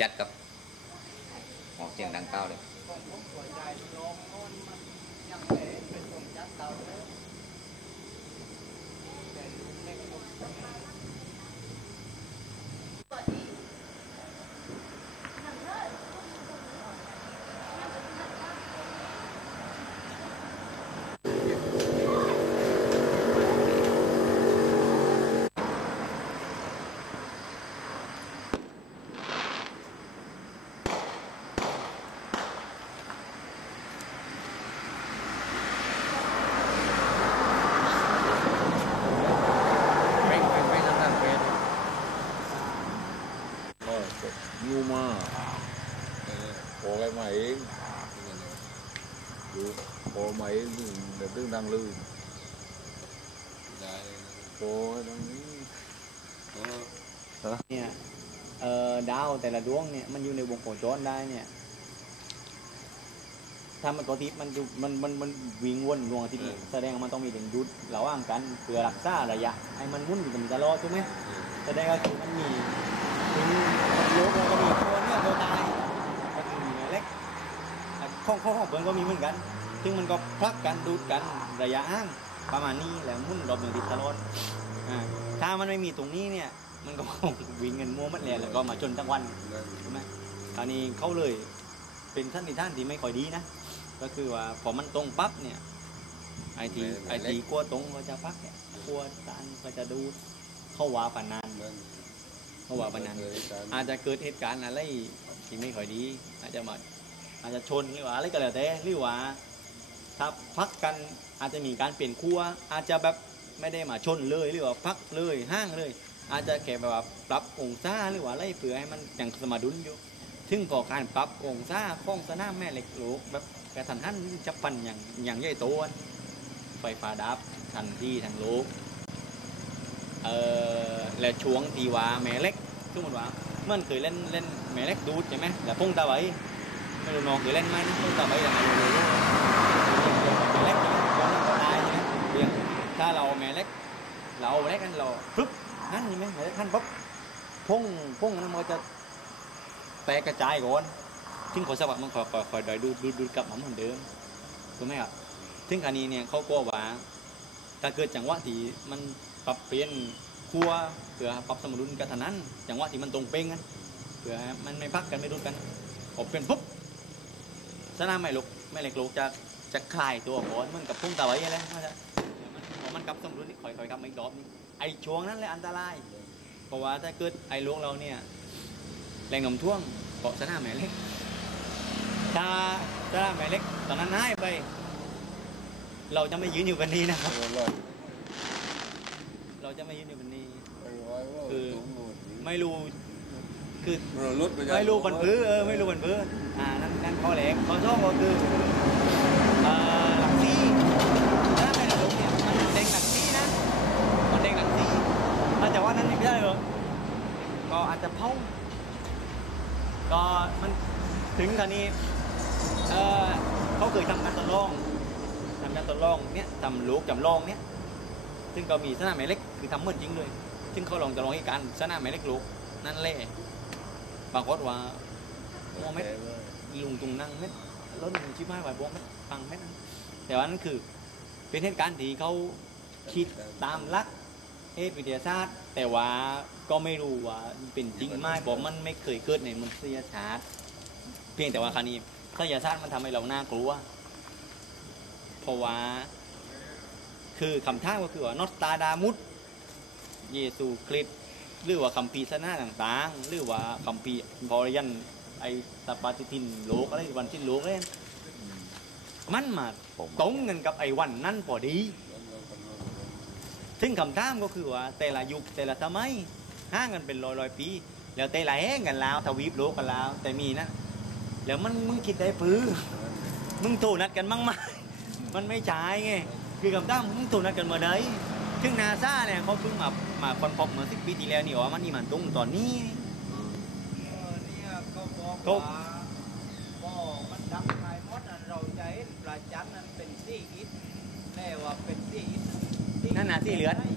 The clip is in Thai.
จัดกับออกเสียงดังเก้าเลย ของผมหัวใจร้องโน่นมันยังแหลเป็นผมจัดเตาเลยแต่ลูกเล็กผม ไม่ไม่ไม่ทำนั่นเป็นก็ยูมาเออโผล่อะไรมาเองดู โผล่มาเองเดี๋ยวตึ้งดังลืมได้โผล่ตรงนี้เนี่ยเอ่อดาวแต่ละดวงเนี่ยมันอยู่ในวงโคจรได้เนี่ยถ้ามันตัวทิศมันอยู่มันมันมันวิ่งวนดวงอาทิตย์เนี่ยแสดงว่ามันต้องมีแรงดูดระหว่างกันเพื่อรักษาระยะให้มันวุ่นอยู่ตลอดถูกไหมแสดงว่าคือมันมีถึงมันโลกแล้วก็มีตัวเนี่ยตัวตายก็คือมีแม่เล็กข้องข้องของเบิร์นก็มีเหมือนกัน ซึ่งมันก็พลักกันดูดกันระยะห่างประมาณนี้แล้วมุ่นรอบดวงอาทิตย์ตลอดอ่าถ้ามันไม่มีตรงนี้เนี่ย มันก็คงวิ่งเงินมัวมัดเลยแล้วก็มาจนทั้งวันใช่ไหมอันนี้เขาเลยเป็นท่านในท่านที่ไม่ค่อยดีนะก็คือว่าพอมันตรงปั๊บเนี่ยไอทีไม่ไม่ไอทีกลัวตรงก็จะพักเนี่ยกลัวตานก็จะดูเข้าว่าปานนานเข้าว่าปานนานอาจจะเกิดเหตุการณ์อะไรที่ไม่ค่อยดี อาจจะมาอาจจะชนหรือว่าอะไรก็แล้วแต่หรือว่า ถ้าพักกันอาจจะมีการเปลี่ยนขั้วอาจจะแบบไม่ได้มาชนเลยหรือว่าพักเลยห้างเลย อาจจะแค่แบบปรับองศาหรือว่าอะไรเพื่อให้มันยังสมดุลอยู่ถึงก่อการปรับองศาของสนามแม่เหล็กโลกแบบกระทันหันจะปั่นอย่างอย่างใหญ่โตไฟฟ้าดับทันที่ทางโลกเอ่อและช่วงตีว่าแม่เล็กสมมติว่าเมื่อเคยเล่นเล่นแม่เล็กดูดใช่ไหมแล้วพุ่งตาไว้ไม่รู้น้องเคยเล่นไหมนะพุ่งตาไว้อย่างไร เล็กย้อนก็ได้ใช่ไหมเพียงถ้าเราแม่เล็ก เราเล็กกันเราปึ๊บนั่นใช่ไหมแม่เล็กขั้นปุ๊บพุ่งพุ่งนั้นมันจะแตกกระจายก่อนถึงขอสวัสดิ์มันคอคอยคอดอยดูดูดูกลับมาเหมือนเดิมถูกไหมครับถึงคราวนี้เนี่ยเขากลัวว่าถ้าเกิดจังหวะที่มันปรับเปลี่ยนครัวเพื่อปรับสมดุลกันเท่านั้น จังหวะที่มันตรงเป้งกันเพื่อมันไม่พักกันไม่รุนกันออกเป็นปุ๊บสนามไม่ลุกไม่เล็กลุกจะ จะคลายตัวก่อนมันกับพุ่งตะไว้อะไรมันจะมันมันกลับสมดุลนี่คอยคอยกลับมาอีกรอบนึงไอช่วงนั้นแหละอันตรายเพราะว่าถ้าเกิดไอลูกเราเนี่ยแรงโน้มท่วงเกาะสนามแม่เล็กถ้าสนามแม่เล็กตอนนั้นหายไป เราจะไม่ยืนอยู่วันนี้นะครับเราจะไม่ยืนอยู่วันนี้ไม่รู้คือไม่รู้บันพื้เออไม่รู้บันพื้อ่านั่นนั่นข้อแรกข้อสองก็คือเอ่อ หลักซี่ถ้าเป็นหลักเนี่มันเด้งหลักซี่นะ มันเด้งหลักซี่ถ้าจะว่านั้นไม่ได้เหรอก็อาจจะเผาก็มันถึงคราวนี้เออเขาเคยทำการทดลองทำการทดลองเนี่ยทำลูกจำลองเนี่ยซึ่งก็มีสนามแม่เล็กคือทำเหมือนจริงเลย ซึ่งเขาลองจำลองเหตุการณ์สนามแม่เล็กลูกนั่นแหละปรากฏว่าโมเม็ดลุงตุงนั่งเม็ดรถมันชิบหายไหวบวงเม็ด ฟังเม็ดนั้นแต่ว่านั่นคือเป็นเหตุการณ์ที่เขาคิดตามลักเอวิทยาศาสตร์ แต่ว่าก็ไม่รู้ว่าเป็นจริงไหมบอกมันไม่เคยเกิดในมนุษยชาติเพียงแต่ว่าคราวนี้มนุษยชาสติมันทำให้เราน่ากลัวเพราะว่าคือคำท่าก็คือว่านอสตาดามุสเยซูคริสต์หรือว่าคำพีร์ศาสนาต่างๆ หรือว่าคำพีร์พอยันไอตาปาติทินโลกอะไรวันสิ้นโลกเลย มันมาตรงกันกับไอ้วันนั้นพอดี ซึ่งคำถามก็คือว่า แต่ละยุคแต่ละสมัยห่างกันเป็นร้อยร้อยๆปี แล้วแต่ละแห่งกันแล้วทวีปโลกกันแล้ว แต่มีนะ แล้วมันมึงคิดได้ปื้อมึงโทรนัดกันบ้างไหมมันไม่ใช่ไง คือคำถามมึงโทรนัดกันเมื่อใดถึงนาซาเนี่ยเขาเพิ่งมามาคอนพบเมื่อสิบปีที่แล้วนี่ว่ามันนี่มันตรงตอนนี้เนี่ยก็บอกก็ว่าบ่อมันดับไฟมดอะเราจะ เห็